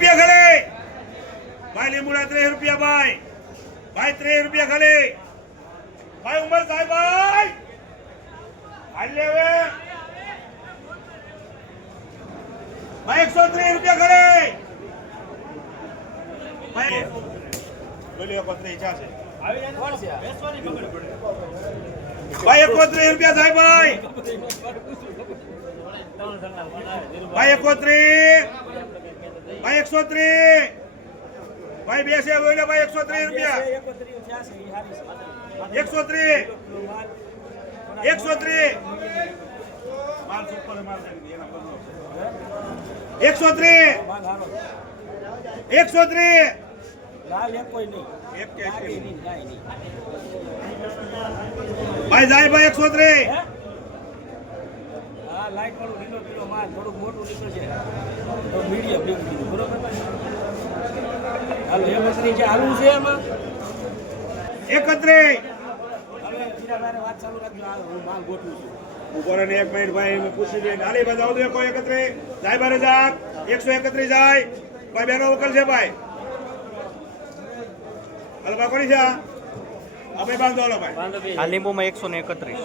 રૂપિયા ખાલી ભાઈ લીંબુડા ત્રીસ રૂપિયા ભાઈ. ભાઈ ત્રીસ રૂપિયા ખાલી ભાઈ ઉમર સાહેબ ભાઈ. હાલ લેવે ભાઈ એકસો ત્રીસ રૂપિયા ખાલી ભાઈ બોલ્યો એકત્રીસ ચારશે ભાઈ એકોત્રીસ રૂપિયા થાય ભાઈ. ભાઈ એકોત્રીસ એકસો ત્રીસ ભાઈ બેસે છે ભાઈ એકસો ત્રીસ રૂપિયા. એકસો ત્રીસ એકસો ત્રીસ એકસો ત્રીસ માલ એકસો ત્રીસ એકસો ત્રીસ એક કે એક કે. ભાઈ જાય ભાઈ એકસો ત્રીસ હાલો એ બકરી છે હાલવું છે એમાં? એકત્રીસ વાત ચાલુ રાખજો હું માલ ગોઠવું છું. ઊભો ને એક મિનિટ ભાઈ મેં પૂછી દે નાલી ભાઈ જાવ દે કોઈ એકત્રીસ જાય બારે જાક એકસો એકત્રીસ જાય. ભાઈ બેનો વકલ છે ભાઈ. હાલો ભાઈ કોની છે? અમે બાંધો હાલો ભાઈ. આ લીંબુમાં એકસો ને એકત્રીસ.